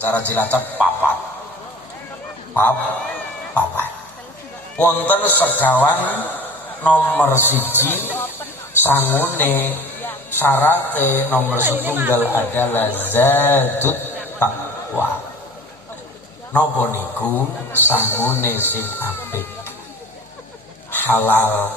Cara Cilacap papat papat wonten sekawan nomor siji sangune syarate nomor setunggal adalah zadut taqwa. Napa niku sangune sing apik halal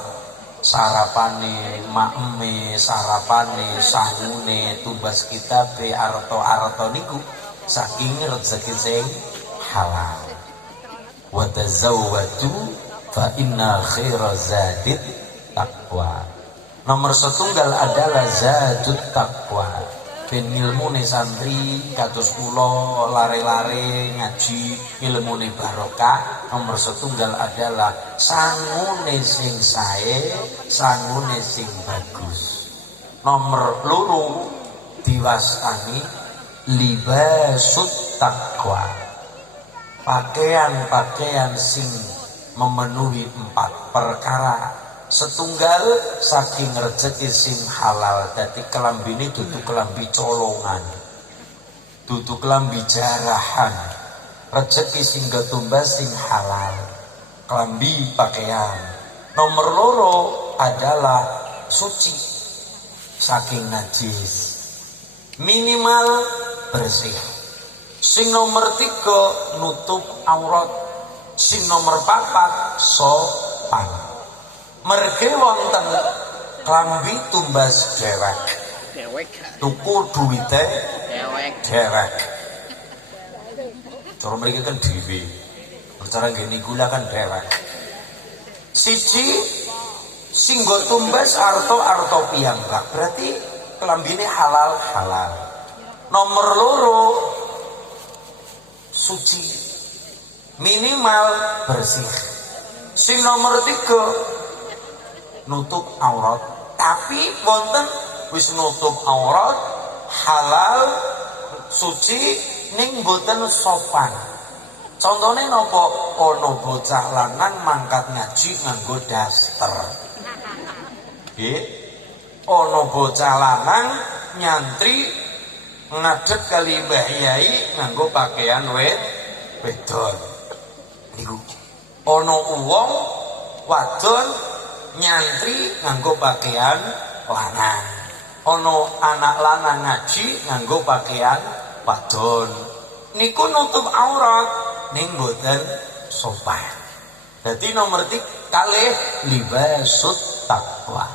sarapane makme sarapane sangune tumbas kitabe arto-arto niku saking rezeki sing halal. Wa tazawwadu fa inna khaira zadit taqwa. Nomor setunggal adalah zadut taqwa. Ben ilmune santri kados kula lare-lare ngaji ilmune barokah. Nomor setunggal adalah sangune sing sae, sangune sing bagus. Nomor loro diwastani libasut taqwa, pakaian-pakaian sing memenuhi 4 perkara. Setunggal saking rezeki sing halal, dadi kelambine dudu kelambi colongan, dudu kelambi jarahan. Rezeki sing ketumbas sing halal, kelambi pakaian. Nomor loro adalah suci saking najis, minimal bersih. Sing nomor 3 nutup aurat. Sing nomor 4 sopan. Merge wonten klambi tumbas dewek, tuku duwite dewek. Cara mriki kan dhewe, cara ngene gula kan dewek. Siji sing nggo tumbas arto-arto piyambak, berarti klambine halal. Nomor loro suci, minimal bersih. Sing nomor 3 nutup aurat, tapi wonten wis nutup aurat halal suci ning mboten sopan. Contone napa? Ana bocah lanang mangkat ngaji nganggo daster. Nggih. Ana bocah lanang nyantri ngadeg kali Mbah Yai nganggo pakaian wedon. Niku ana wong wadon nyantri nganggo pakaian lanang. Ana anak lanang ngaji nganggo pakaian wadon. Niku nutup aurat ning mboten sopan. Dadi nomor 3 kalih libasut taqwa.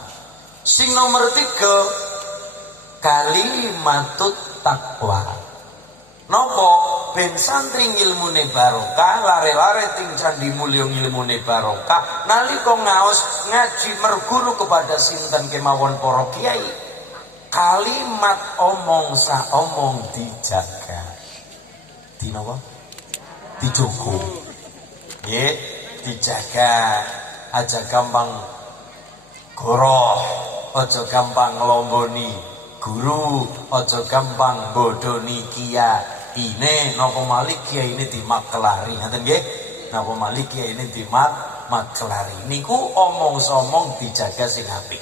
Sing nomor 3 kalimatut taqwa. Napa ben santri ilmune barokah, lare-lare ting candi mulya ilmune barokah, nalika ngaos ngaji merguru kepada sinten kemawon para kiai. Kalimat omong sa omong dijaga. Dinapa? Dijogo. Nggih, dijaga. Aja gampang goroh, aja gampang nglomboni guru, aja gampang bodoni kiyaine. Napa malih kiyaine dimakelari, ngoten nggih? Napa malih kiyaine dimakelari. Niku omong-omong dijaga sing apik.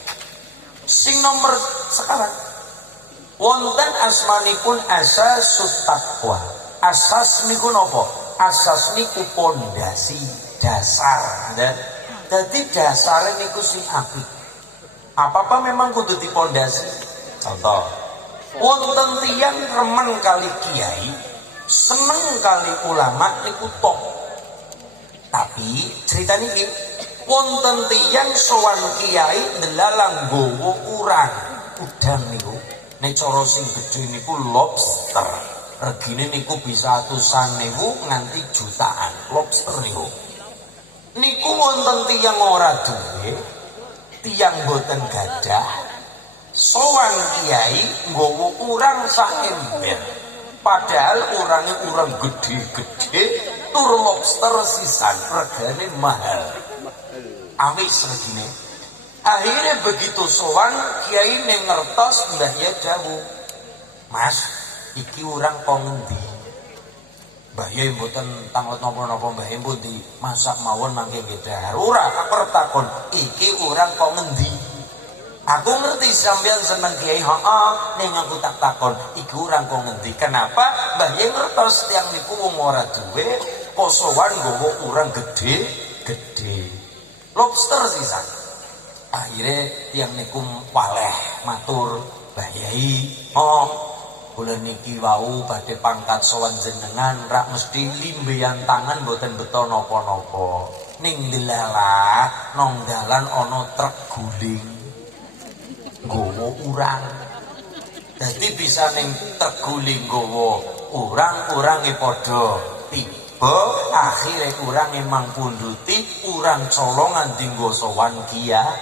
Sing nomor sekarang wonten asmanipun asasut taqwa. Asas niku napa? Asas niku pondasi, dasar. Dadi dasare niku sing apik. Apa-apa memang kudu dipondasi. Contoh, wonten tiyang remen kali kiai, seneng kali ulama niku top. Tapi cerita niki wonten tiyang sowan kiai ndelalang nggawa udang niku. Nek cara sing gedhe niku lobster. Regine niku bisa atusan ewu nganti jutaan lobster niku. Niku wonten tiyang ora duwe, tiyang boten gadah, sowan kiai nggawa urang sak ember. Padahal urangnya urang gede-gede, tur lobster sisan regane mahal. Awis regine. Akhirnya begitu sowan kiai ning ngertos Mbah Ya dawuh, "Mas, iki urang kok ngendi?" Mbah Yai mboten tangot napa-napa, Mbah Yai pun dimasak mawon mangke nggih dahar. Ora pertakon, iki urang kok ngendi? Aku ngerti sampean seneng kiai, heeh, ning aku tak takon, iku urang kok ngendi? Kenapa? Mbah yen ngertos tiyang niku wong ora duwe, posowan nggawa urang gede-gede. Lobster sisan. Akhirnya tiyang niku waleh matur, Mbah Yai, oh, kula niki wau badhe pangkat sowan jenengan rak mesti limbeyan tangan mboten beto napa-napa. Ning delalah nang dalan ana truk guling nggawa urang. Dadi bisa ning truk guling nggawa urang-urange padha tiba, akhire urang emang punduti, urang colongan dinggo sowan kiai.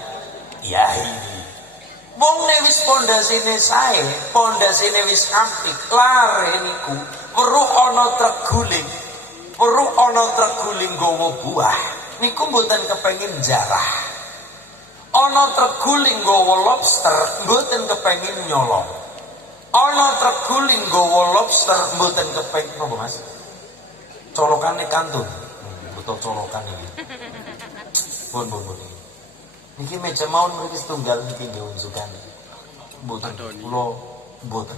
Wong nek wis pondasine sae, pondasine wis apik, lare niku weruh ana truk guling. Weruh ana truk guling nggawa buah. Niku mboten kepengin jarah. Ana truk guling nggawa lobster, mboten kepengin nyolong. Ana truk guling nggawa lobster, mboten kepengin napa Mas? Colokane kantun. Betul colokan iki. Pun. Niki meja mawon mriki setunggal niki nggih unjukan. Mboten kula mboten.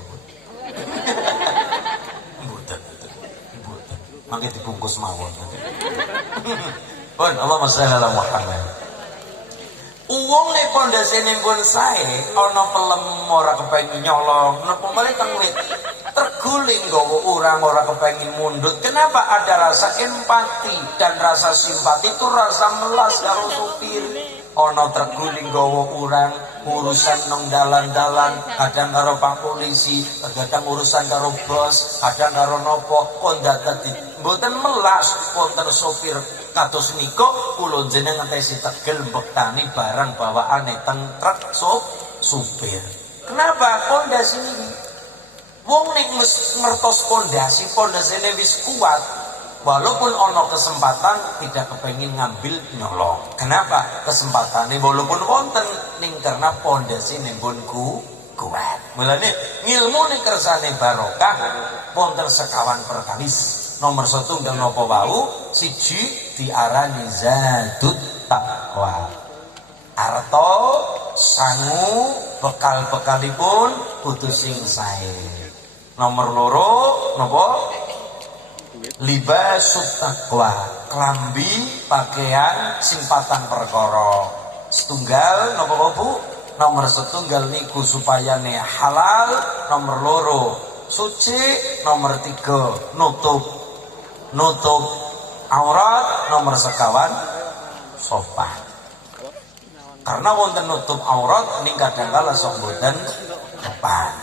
Mboten. Mangke dibungkus mawon. Pun Allahumma shalli ala Muhammad. Uwong nek pondasine pun sae, ana pelem ora kepengin nyolong, napa meneh teng wit. Terguling nggawa urang ora kepengin mundut. Kenapa? Ada rasa empati dan rasa simpati itu rasa melas karo supir. Ana terguling nggawa urang urusan nang dalan-dalan, kadang karo Pak Polisi, kadang urusan karo bos, kadang karo nopo, kondak dadi mboten melas wonten sopir kados nika kula jenengan tesi tegel mbektani barang bawaane teng truk supir. Kenapa? Pondasi niki. Wong nek ngertos pondasine wis kuat, walaupun ono kesempatan tidak kepengin ngambil nyolong. Kenapa? Kesempatannya walaupun wonten ning karena pondasine pun kuat. Mulane ngilmu ning kersane barokah wonten sekawan perkawis. Nomor 1 dan napa wau, siji diarani zadut taqwa. Arto sangu bekal-bekalipun kudu sing sae. Nomor 2 napa? Libasut taqwa, klambi pakaian sing patang perkara. Setunggal napa Bu? Nomor setunggal niku supayane halal. Nomor 2 suci. Nomor 3 nutup aurat. Nomor sekawan sopan. Karena wonten nutup aurat ning kadangkala sok mboten sopan.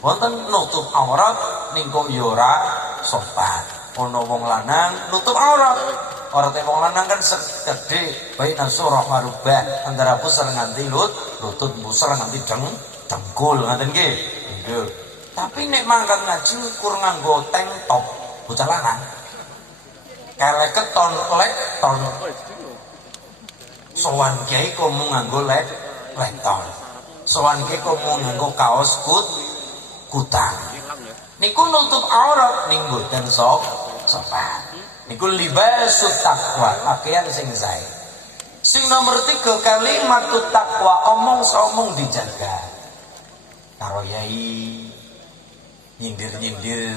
Wonten nutup aurat ning kok ya ora sopan. Ono wong lanang nutup aurat. Aurate wong lanang kan segede baina surah marubah antara pusar nganti lutut pusar nganti dengkul ngaten nggih. Nggih. Tapi nek mangkat ngaji kur nganggo tank top bocah lanang. Keleketon lekton. Sowan kiai kok mung nganggo lekton. Sowan kiai kok mung nganggo kaos kutang. Niku nutup aurat ning mboten sopan. Niku libasut taqwa, pakaian sing sae. Sing nomor 3 kalimat taqwa, omong dijaga. Karo yai nyindir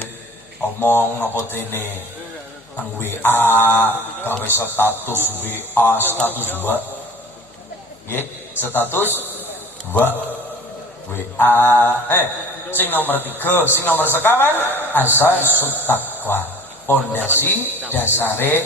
omong napa dene nang WA, gawe status WA, status wa. Nggih, status wa. Sing nomor 3, sing nomor sekawan asasut taqwa. Pondasi dasare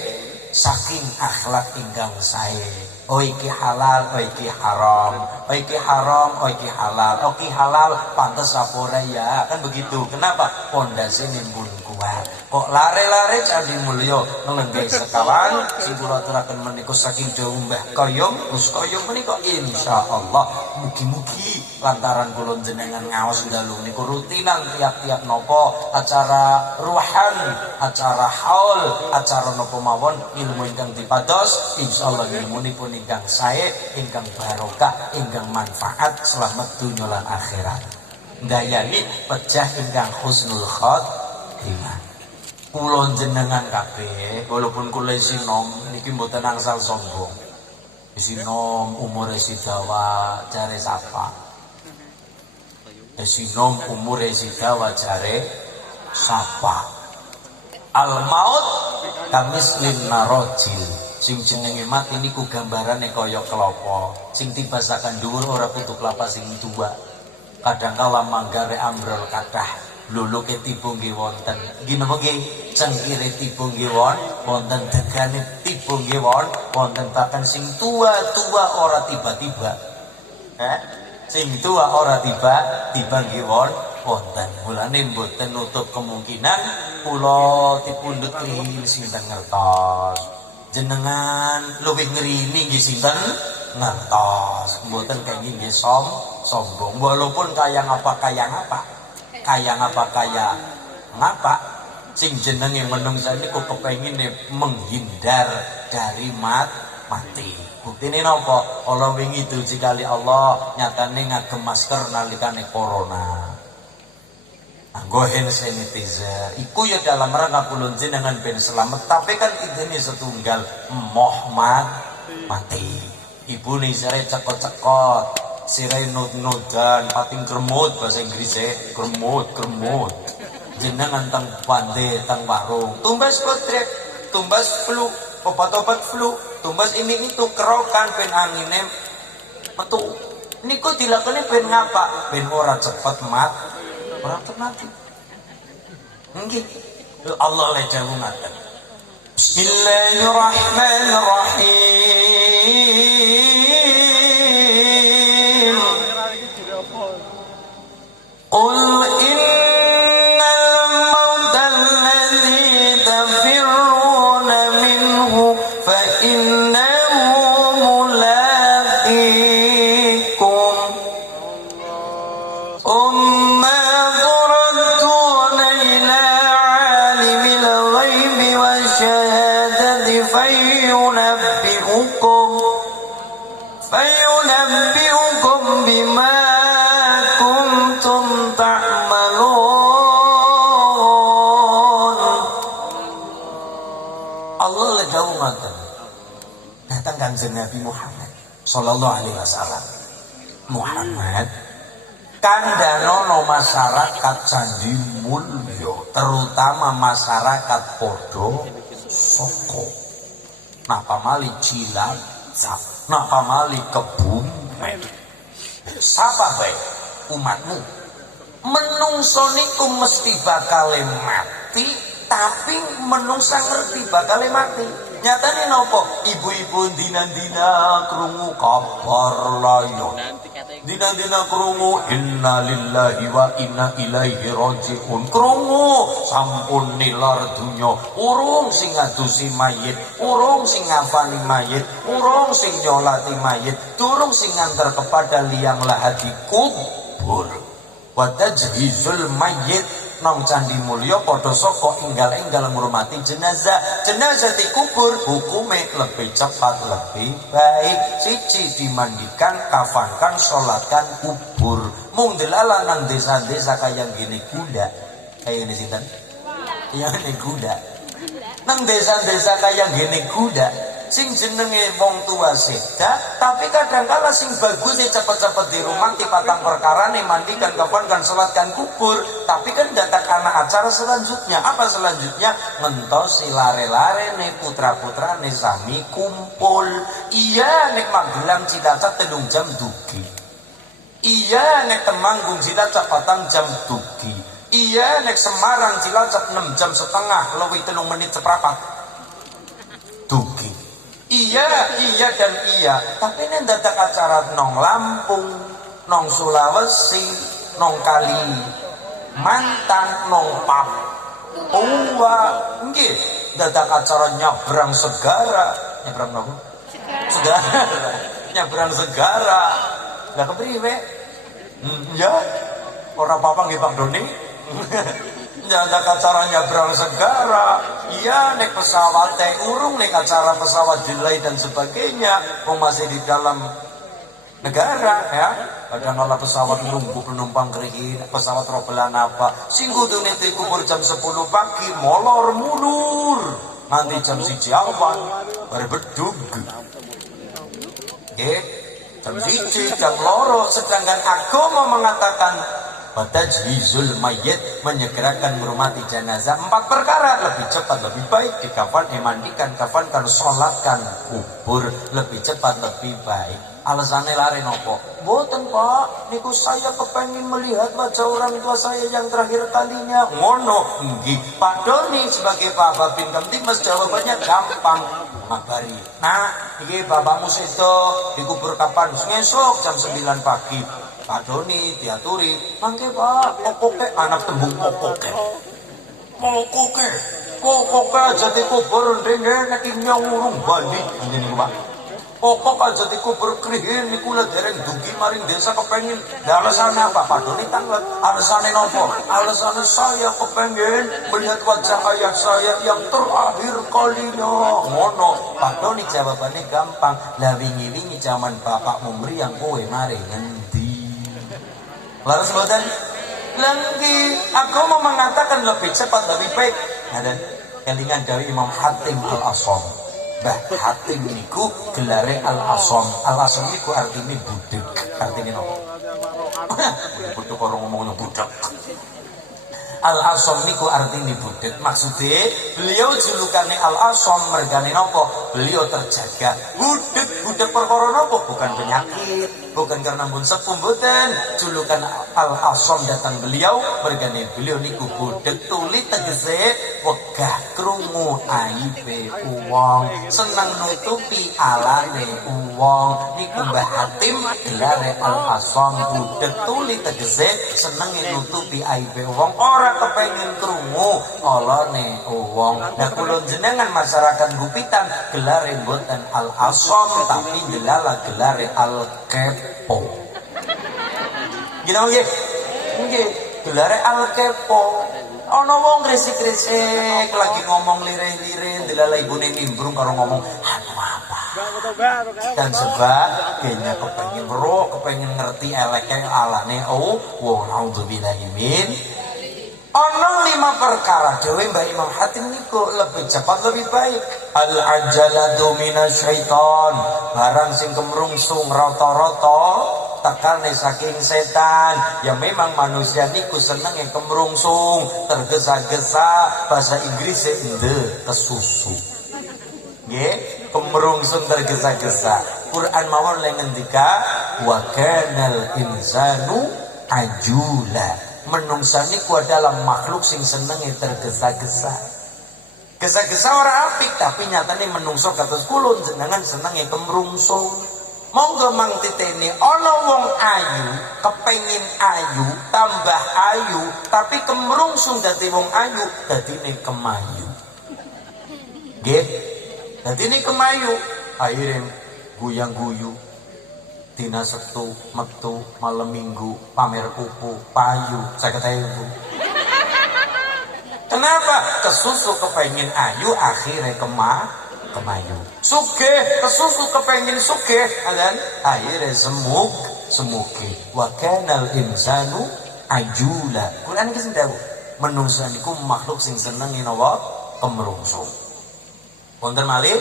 saking akhlak ingkang sae. Oh iki halal, oh iki haram. Oh iki haram, oh iki halal. Oh iki halal pantes apa ora ya? Kan begitu. Kenapa? Pondasi nimbun kuat. Kok lare-lare candi mulya nglenggahi sekawan sing kula aturaken menika saking dawuh Mbah Koyong, Gus Koyong menika insyaallah mugi-mugi lantaran kula jenengan ngaos dalu niku rutinan tiap-tiap nopo acara ruhan, acara haul, acara nopo mawon ilmu ingkang dipados insyaallah ilmunipun ingkang sae, ingkang barokah, ingkang manfaat selamat dunya lan akhirat. Dayani pecah ingkang husnul khotimah. Kula jenengan kabeh walaupun kula isih nom niki mboten angsal sombong. Sinom umure sidawa jare sapa? Sinom umure sidawa jare sapa? Al maut kamislin narojil. Sing jenenge mati niku gambarane kaya kelapa. Sing dibasakan dhuwur ora putu kelapa sing tua. Kadang kala manggare ambrol kathah. Luluke tiba nggih wonten. Nggih napa nggih? Cengkire tiba nggih wonten, degane tiba nggih wonten, bahkan sing tua-tua ora tiba-tiba. Sing tua ora tiba-tiba nggih wonten. Mulane mboten nutup kemungkinan kula dipundhut klihir sinten ngertos. Jenengan luwih ngrini nggih sinten ngertos. Mboten kenging nggih sombong. Walaupun kaya ngapa ngapa sing jenenge menungsa niku kepengine menghindar dari mati. Buktine napa? Allah wingi diuji kali Allah nyatane ngagem masker nalikane corona. Anggo hand sanitizer iku ya dalam rangka kula jenengan ben selamat, tapi kan intine setunggal emoh mati. Ibune sare cekot-cekot, sirai nut-nutan, pating kremut bahasa Inggrisnya, kremut. Jenengan tang pande, tang warung, tumbas kotrek, tumbas flu, obat-obat flu, tumbas ini itu kerokan pen angine metu. Niku dilakoni pen ngapa? Pen ora cepet mati. Nggih. Allah le jawu ngaten. Bismillahirrahmanirrahim. Qul innal mauta alladzi tafirruna minhu fa innahu mulaqikum. Umma turadduna ila alimil ghaibi wasyahadati fayunabbi'ukum bima kuntum ta'malun. Allah ledau ngoten. Datang Kanjeng Nabi Muhammad sallallahu alaihi wasallam. Muhammad kandhanono masyarakat Candi Mulya, terutama masyarakat podo soko. Napa mali Cilacap, napa mali Kebumen. Sapa bae umatmu? Menungso niku mesti bakal mati, tapi menungsa ngerti bakal mati. Nyatane nopo? Ibu-ibu dina-dina krungu kabar layon. Dina-dina krungu inna lillahi wa inna ilaihi rajiun. Krungu sampun nilar dunya, urung sing ngadusi mayit, urung sing ngafani mayit, urung sing nyolati mayit, durung sing nganter kepada liang lahat dikubur. Wa tajhizul mayit nang Candi Mulya padha saka enggal-enggal ngurmati jenazah. Jenazah dikubur hukume lebih cepat lebih baik. Siji dimandikan, kafankan, salatkan, kubur. Mung delala nang desa-desa kaya ngene kuda. Kaya ngene sinten? Kaya ngene kuda. Nang desa-desa kaya ngene kuda. Sing jenenge wong tua sedak, tapi kadang-kala sing bagus cepet-cepet di rumah di patang perkara nih mandikan, kapan salatkan, kubur. Tapi kan datang anak acara selanjutnya. Apa selanjutnya? Ngentosi lare-lare nih putra-putra nih sami kumpul. Iya nek Magelang Cilacap 3 jam dugi. Iya nek Temanggung Cilacap 4 jam dugi. Iya nek Semarang Cilacap 6 jam setengah, lebih 3 menit seprapat dugi. Iya dan iya, tapi ini dadak acara nong Lampung, nong Sulawesi, nong Kalimantan, nong Papua, nggih, dadak acara nyabrang segara, nyabrang nopo? Segara, nyabrang segara, lah kepriwe? Ya, ora apa-apa nggih Bang Doni. Ada acara nyabrang segara, iya nek pesawat urung nek acara pesawat delay dan sebagainya, masih di dalam negara ya. Kadang-kala pesawat nunggu penumpang kerih, pesawat robelan apa, singgu dunia kubur jam 10 pagi, molor mundur, nanti jam 1 awan, berbedug. jam 1, jam 2, sedangkan agama mengatakan Watajhizul mayyit, menyegerakan menghormati jenazah 4 perkara, lebih cepat lebih baik, dikafan, mandikan, kafankan, sholatkan kubur, lebih cepat lebih baik. Alasannya lari nopo? Boten Pak, niku saya kepengen melihat wajah orang tua saya yang terakhir kalinya. Ngono, nggih. Pak Doni sebagai Pak Babin Kamtibmas jawabannya gampang. Mabari. Nah, iki bapakmu sedo dikubur kapan? Ngesuk jam 9 pagi. Pak Doni diaturi, mangke Pak, pokoke anak tembung pokoke aja dikubur ndenge nek nyong urung bali ngene Pak. Pokok aja dikubur krihin niku lha dereng dugi maring desa kepengin. Lah alasane apa? Pak Doni tanglet. Alasane nopo? Alasane saya kepengin melihat wajah ayah saya yang terakhir kalinya. Ngono. Pak Doni jawabannya gampang. Lah wingi-wingi zaman Bapak Mumri yang kowe mari ngendi? Laras boten? Lengki aku mau mengatakan lebih cepat lebih baik. Dan kelingan dari Imam Hatim Al-Asham. Bah Hatim niku gelare Al-Asham. Al-Asham niku artinya budek. Artinya apa? Budek orang ngomongnya budek. Al-Asham niku artinya budek. Maksudnya beliau julukannya Al-Asham mergane nopo? Beliau terjaga. Budek perkara nopo? Bukan penyakit, bukan karena pun sepuh, mboten. Julukan Al-Asham datang beliau mergane beliau niku budek tuli tegese wegah krungu aibe uwong, seneng nutupi alane uwong. Niku Mbah Hatim gelare Al-Asham, budek tuli tegese senenge nutupi aibe uwong, ora kepengin krungu alane uwong. Nah kula jenengan masyarakat Gupitan gelare mboten Al-Asham tapi delala gelare Al-Kepo. Gila nggih? Nggih, gelare Al-Kepo. Ana wong gresik-gresik lagi ngomong lirih-lirih delala ibune nimbrung karo ngomong anu apa. Dan sebab kayaknya kepengin ngerti eleke alane wong naudzubillahi min. Ana 5 perkara dewe Mbah Imam Hatim niku lebih cepat lebih baik. Al ajalatu minasyaiton, barang sing kemrungsung rata-rata tekane saking setan. Ya memang manusia niku seneng yang kemrungsung, tergesa-gesa, bahasa Inggrisnya kesusu. Nggih, kemrungsung tergesa-gesa. Quran mawon le ngendika wa kanal insanu ajula. Menungsa niku adalah makhluk sing senenge tergesa-gesa. Gesa-gesa ora apik, tapi nyatane menungso kados kula jenengan senenge kemrungsung. Monggo mang titeni ana wong ayu, kepengin ayu, tambah ayu, tapi kemrungsung dadi wong ayu, dadine kemayu. Nggih. Dadine kemayu, akhire guyang-guyu. Dina Sabtu, metu, malam Minggu, pamer kupu, payu, 50.000. Kenapa? Kesusu kepengin ayu, akhirnya kemayu. Sugih, kesusu kepengin sugih, dan akhirnya semuge. Wa kanal insanu ajula. Quran iki sing dawuh, manungsa niku makhluk sing seneng napa? Kemrungsung. Wonten malih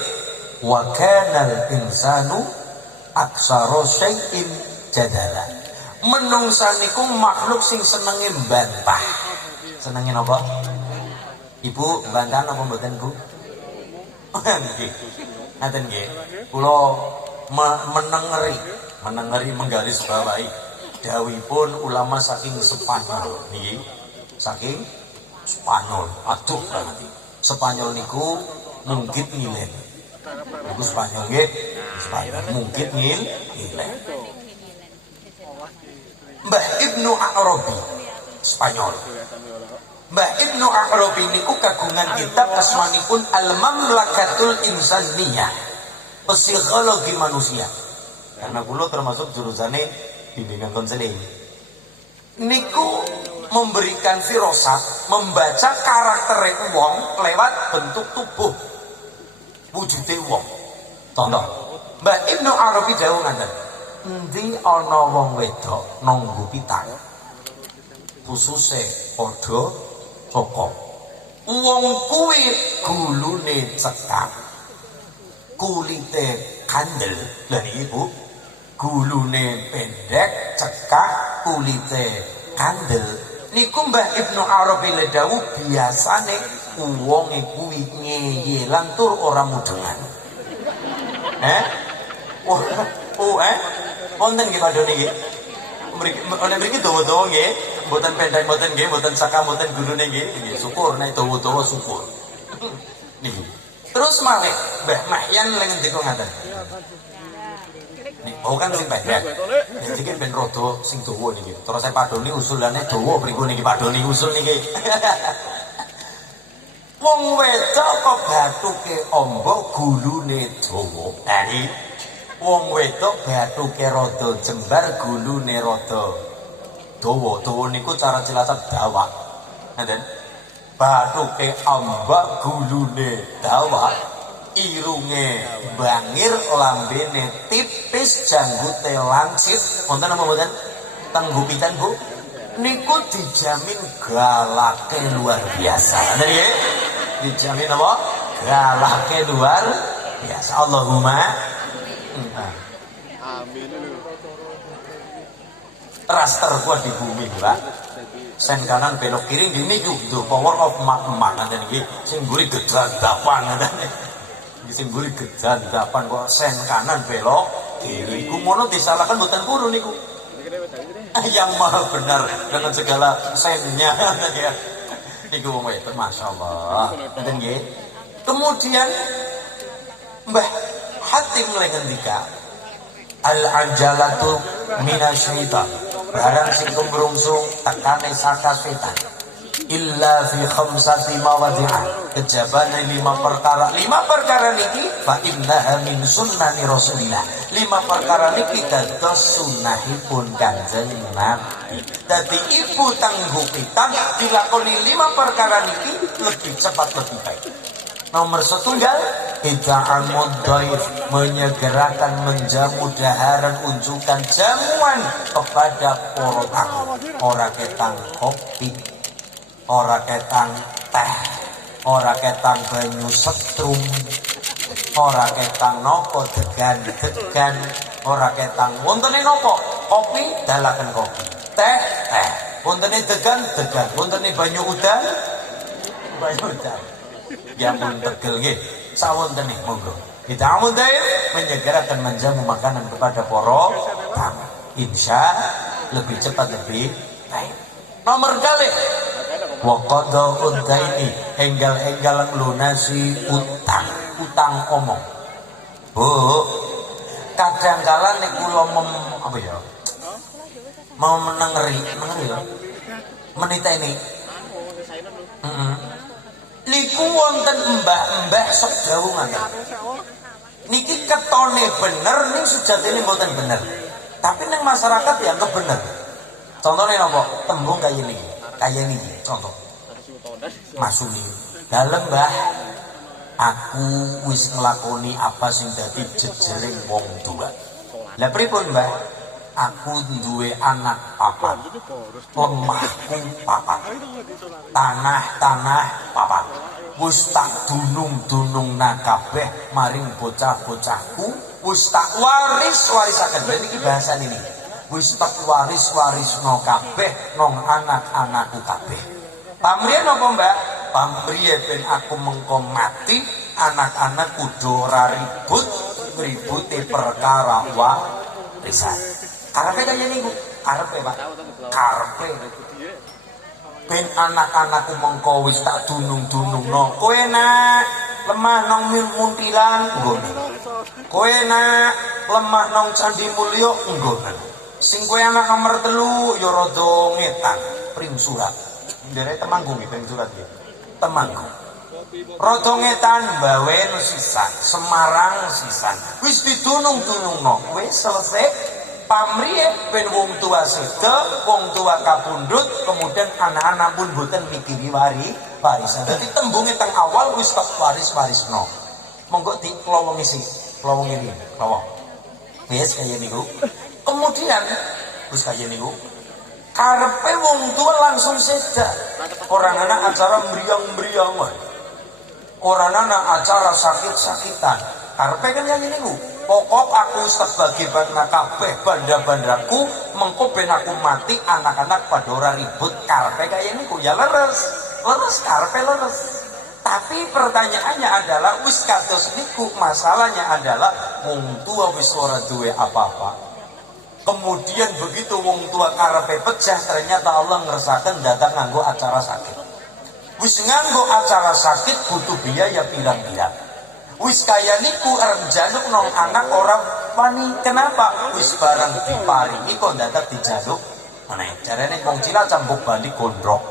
wa kanal insanu aksara syai'in jadala. Menungsa niku makhluk sing senenge mbantah. Senenge napa? Ibu bantahan apa mboten, Bu? Nggih. Ngaten nggih. Kula menengeri menggaris bawahi dawuhipun ulama saking Spanyol niki. Saking Spanyol. Aduh berarti. Spanyol niku mungkin ngilen. Niku Spanyol nggih. Spanyol mungkin ngilen. Mbah Ibnu Arabi Spanyol. Mbah Ibnu Arabi niku kagungan kitab asmanipun Al-Mamlakatul Insaniyah, psikologi manusia. Karena kula termasuk jurusane bimbingan konseling. Niku memberikan firasat, membaca karakter wong lewat bentuk tubuh, wujude wong. Contoh, Mbah Ibnu Arabi dawuh ngaten, endi ana wong wedok nang Gupitan, khususe padha saka wong kuwi gulune cekak, kulite kandel. Lah niki Bu, gulune pendek, cekak, kulite kandel. Niku Mbah Ibnu Arabi le dawuh biasane wong kuwi ngeyelan tur ora mudengan. Wonten nggih padone nggih. Mriki dawa-dawa nggih, mboten pendek mboten nggih, mboten saka mboten gulune nggih. Syukur nek dawa-dawa syukur. Niki. Terus malih Mbah Mahyan leng ngendika ngaten. Nih, kan sing pendek. Jadi kan ben rada sing dawa niki. Terus saya padoni usulane dawa mriku niki padoni usul niki. Wong wedok kok bathuke amba gulune dawa. Nah iki wong wedok bathuke rada jembar gulune rada dawa. Dawa niku cara cilacap dawa. Ngoten. Bathuke amba gulune dawa. Irunge bangir, lambene tipis, janggute lancip. Wonten apa mboten? Tenggupitan Bu. Niku dijamin galake luar biasa. Ngoten nggih? Dijamin apa? Galake luar biasa. Allahumma amin. Ras terkuat di bumi, Pak. Sen kanan belok kiri ini the power of mak-mak ngoten nggih. Sing mburi gedandapan ngoten. Sing mburi gedandapan kok sen kanan belok kiri. Iku ngono disalahkan mboten purun niku. Yang maha benar dengan segala sennya ya. Niku wong wedok masyaallah. Ngoten nggih. Kemudian Mbah Hatim ngendika al-ajalatu minasyaitan. Barang sing kumrungsung tekane saka setan. Illa fi khamsati mawadi'ah. Kejabane 5 perkara. 5 perkara niki fa innaha min sunnani Rasulillah. 5 perkara niki dados sunnahipun Kanjeng Nabi. Dadi ibu tanggupitan dilakoni 5 perkara niki lebih cepat lebih baik. Nomor setunggal Hida'an mudhaif, menyegerakan menjamu daharan unjukan jamuan kepada para tamu. Ora ketang kopi, ora ketang teh, ora ketang banyu setrum, ora ketang nopo degan-degan, ora ketang wontene nopo kopi dalaken kopi, teh wontene degan-degan, wontene banyu udan ya pun tegel nggih sawontene monggo kita amundhaif menyegerakan menjamu makanan kepada para tamu, insya lebih cepat lebih baik. Nomor kali wa qada'ud daini, enggal-enggal lunasi utang omong. Bu, kadang-kala nek kula mau menengeri meniteni niku wonten mbah-mbah sok dawuh ngaten. Niki ketone bener ning sejatine mboten bener. Tapi ning masyarakat dianggap bener. Contohnya napa? Tembung kaya niki contoh. Masuni. Dalem Mbah, aku wis nglakoni apa sing dadi jejering wong tua. Lah pripun Mbah? Aku duwe anak papat, lemahku papat, tanah papat. Wis tak dunung kabeh maring bocah-bocahku, wis tak warisaken. Lha niki bahasan ini. Wis tak warisno kabeh nang anak-anakku kabeh. Pamrih napa Mbak? Pamrih ben aku mengko mati, anak-anakku do ora ributi perkara warisan. Karepe kaya niku, karepe Pak. Karepe. Ben anak-anakku mengko wis tak dunung-dunungno. Kowe nak lemah nang muntilan nggono. Kowe nak lemah nang Candi Mulya nggono. Sing kowe anak nomor 3 ya rada ngetan, pring surat. Nderek Temanggung iki pring surat iki. Temanggung. Rada ngetan Bawen sisan, Semarang sisan. Wis didunung-dunungno. Wis selesai. Pamrih ben wong tua seda, wong tua kapundhut, kemudian anak-anak pun boten mikiri warisan. Dadi tembunge teng awal wis tak warisno. Monggo diklowongi sih, klowongi iki, klowong. Wis kaya niku. Kemudian wis kaya niku. Karepe wong tua langsung seda. Orang anak acara mriyang-mriyangan. Orang anak acara sakit-sakitan. Karepe kan yang niku. pokok aku sebagai bana kabeh banda-bandaku mengko ben aku mati anak-anak pada ora ribut karepe kaya niku ya leres karepe leres. Tapi pertanyaannya adalah wis kados niku, masalahnya adalah wong tua wis ora duwe apa-apa. Kemudian begitu wong tua karepe pecah, ternyata Allah ngersaken datang nganggo acara sakit. Wis nganggo acara sakit butuh biaya pirang-pirang. Wis kaya niku arep njaluk nong anak orang wani. Kenapa? Wis barang diparingi kok dadak dijaluk. Meneh jarene wong Cilacap mbok balik gondrok.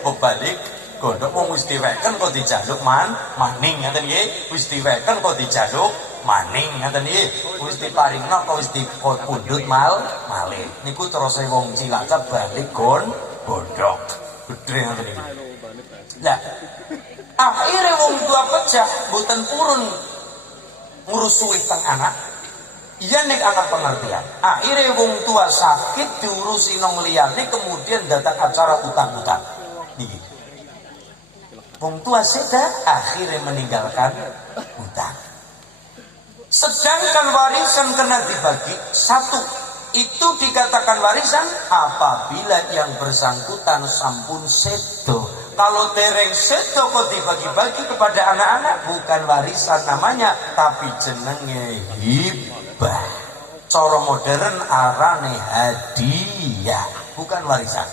Mbok balik gondrok wong wis diweken kok dijaluk maning ngaten nggih. Wis diweken kok dijaluk maning ngaten nggih. Wis diparingno kok wis dipundhut malih. Niku terus wong Cilacap balik gondrok. Gedhe ngaten nggih. Lah akhirnya wong tua pecah boten purun ngurusuhi teng anak. Iya nek anak pengertian. Akhirnya wong tua sakit diurusi nong liyane, kemudian datang acara utang-utang. Niki. Wong tua seda akhirnya meninggalkan utang. Sedangkan warisan kena dibagi satu. Itu dikatakan warisan apabila yang bersangkutan sampun sedo. Kalau dereng sedo kok dibagi-bagi kepada anak-anak, bukan warisan namanya, tapi jenenge hibah. Cara modern arane hadiah, bukan warisan.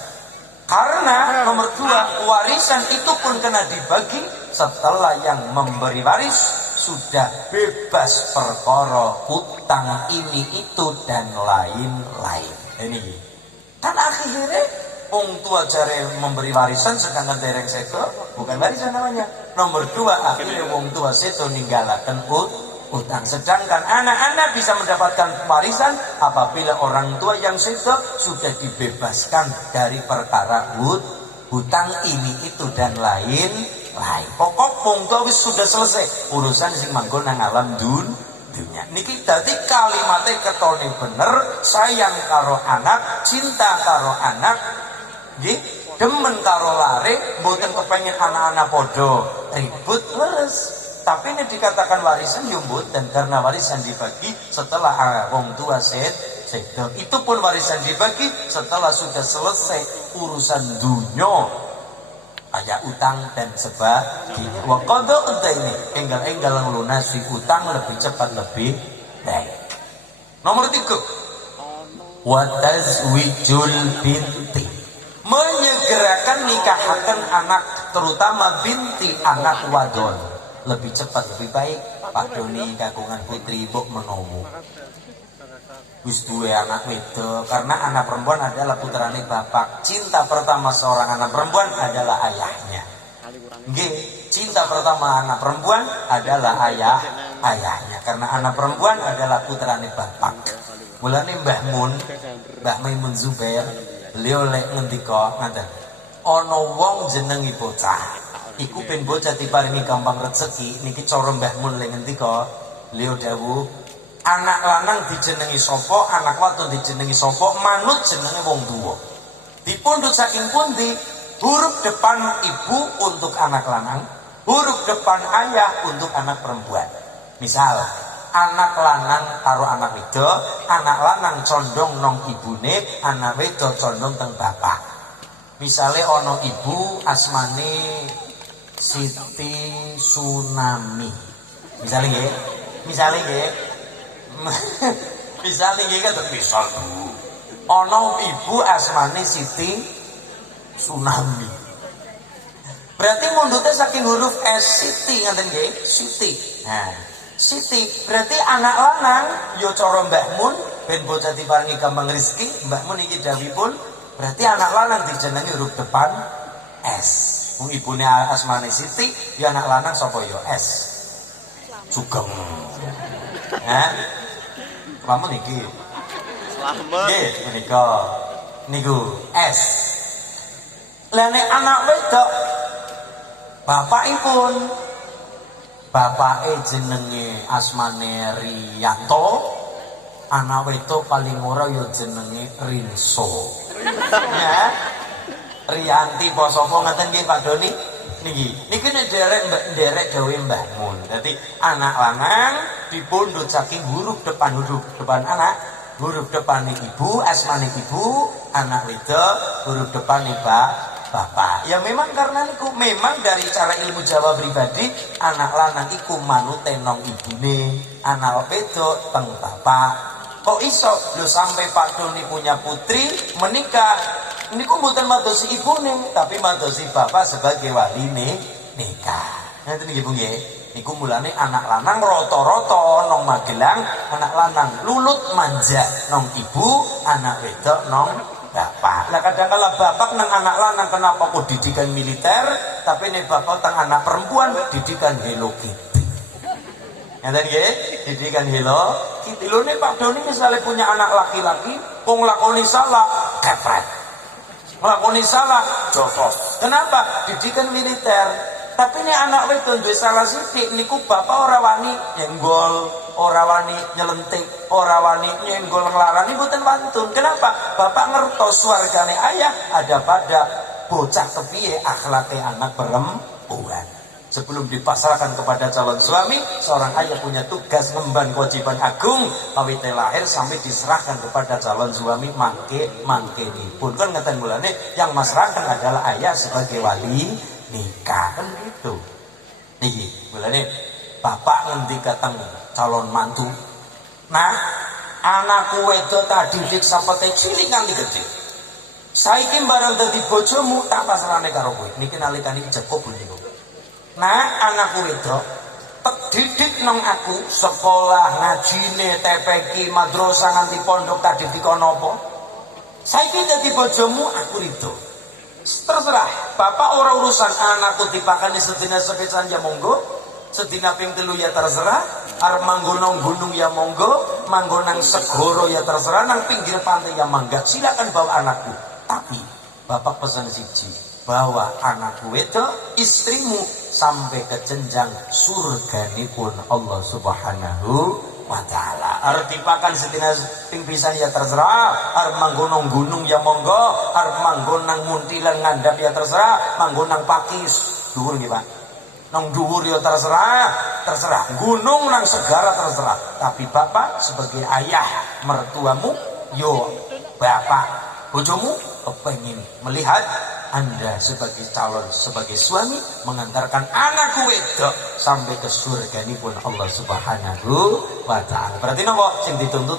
Karena nomor dua, warisan itu pun kena dibagi setelah yang memberi waris sudah bebas perkara utang ini itu dan lain-lain. Ini kan akhirnya wong tua jare memberi warisan sedangkan dereng sedo, bukan warisan namanya. Nomor dua, akhirnya wong tua sedo ninggalaken utang. Sedangkan anak-anak bisa mendapatkan warisan apabila orang tua yang sedo sudah dibebaskan dari perkara hutang ini itu dan lain-lain. Pokok wong tua wis sudah selesai urusan sing manggon nang alam dunia. Niki dadi kalimatnya ketone bener, sayang karo anak, cinta karo anak, nggih, demen karo lare, mboten kepengin anak-anak podo ribut leres. Tapi ini dikatakan warisan yo mboten, karena warisan dibagi setelah wong tua sedo. Itu pun warisan dibagi setelah sudah selesai urusan dunia. Kayak utang dan sebagainya. Wa qadha ini enggal-enggal lunasi utang lebih cepat lebih baik. Nomor 3, wa tazwijul binti, menyegerakan nikahaken anak, terutama binti anak wadon, lebih cepat lebih baik. Pak Doni kagungan putri mbok menomo wis duwe anak wedok, karena anak perempuan adalah putrane bapak. Cinta pertama seorang anak perempuan adalah ayahnya. Nggih, cinta pertama anak perempuan adalah ayahnya, karena anak perempuan adalah putrane bapak. Mulane Mbah Maimun Zubair, beliau lek ngendika ngaten, ana wong jenengi bocah iku ben bocah diparingi gampang rezeki. Niki cara Mbah Mun lek ngendika, beliau dawuh anak lanang dijenengi sapa, anak wadon dijenengi sapa, manut jenenge wong tuwa. Dipundhut saking pundi? Huruf depan ibu untuk anak lanang, huruf depan ayah untuk anak perempuan. Misal, anak lanang karo anak wedok, anak lanang condong nong ibune, anak wedok condong teng bapak. Misale ana ibu asmane Siti Tsunami. Misale nggih. Misale nggih kan misal Bu. Ana ibu asmane Siti Tsunami. Berarti mundute saking huruf S Siti ngaten nggih, Siti. Nah, Siti berarti anak lanang ya cara Mbah Mun ben bocah diparingi gampang rezeki, Mbah Mun iki dawuhipun berarti anak lanang dijenengi huruf depan S. Wong ibune asmane Siti, ya anak lanang sapa ya S. Sugeng. Hah? Pamun iki. Slamet. Nggih, menika niku S. Lah nek anak wedok bapake jenenge asmane Riyanto, anak wedok paling ora ya jenenge Rinso. Ya. Riyanti apa sapa ngaten nggih Pak Doni? niki nderek dawe Mbah Mun. Dadi anak lanang dipundhut saking huruf depan anak, huruf depan ibu, asmane ibu, anak wedok huruf depan bapak. Ya memang karena niku memang dari cara ilmu Jawa pribadi anak lanang iku manute nang ibune, anak wedok teng bapak. Kok iso lho sampai Pak Doni punya putri menikah niku mboten madosi ibune tapi madosi bapak sebagai waline nikah. Ngoten nggih Bu nggih. Niku mulane anak lanang rata-rata nang Magelang anak lanang lulut manja nang ibu, anak wedok nang bapak. Lah kadang-kala bapak nang anak lanang kenapa kok didikan militer tapi nek bapak tang anak perempuan didikan Hello Kitty. Ngoten nggih, didikan Hello Kitty. Lho nek Pak Doni misalnya punya anak laki-laki wong lakoni salah kepret. Lakoni salah jotos. Kenapa? Didikan militer. Tapi ini anak wedok duwe salah sithik niku bapak ora wani nyenggol, ora wani nyelentik, ora wani nyenggol nglarani mboten wantun. Kenapa? Bapak ngertos swargane ayah ada pada bocah kepiye akhlake anak perempuan. Sebelum dipasrahkan kepada calon suami, seorang ayah punya tugas ngemban kewajiban agung awit lahir sampai diserahkan kepada calon suami mangkenipun. Kan ngeten mulane yang masrahkan adalah ayah sebagai wali nikah kan gitu. Niki mulane bapak ngendi kateng calon mantu. Nah, anakku wedok tak didik sampai cilik nganti gede. Saiki barang dadi bojomu tak pasrahne karo kowe. Niki nalikane Joko niku. Nah, anakku wedok tak didik nang aku sekolah ngajine TPQ madrasah nganti pondok tak didik ana apa. Saiki dadi bojomu aku rido. Terserah, bapak ora urusan anakku dipakani sedina sepisan ya monggo, sedina ping 3 ya terserah, arep manggon nang gunung ya monggo, manggon nang segoro ya terserah, nang pinggir pantai ya mangga, silakan bawa anakku. Tapi bapak pesan siji, bawa anakku itu istrimu sampai ke jenjang surganipun Allah Subhanahu wa ta'ala. Arep dipakan sedina ping pisan ya terserah, arep manggon nang gunung ya monggo, arep manggon nang muntilan ngandap ya terserah, manggon nang Pakis dhuwur nggih Pak. Nang dhuwur ya terserah. Gunung nang segara terserah. Tapi bapak sebagai ayah mertuamu, yo bapak bojomu kepengin melihat Anda sebagai calon, sebagai suami mengantarkan anakku wedok sampai ke surga ini pun Allah Subhanahu wa ta'ala. Berarti nopo sing dituntut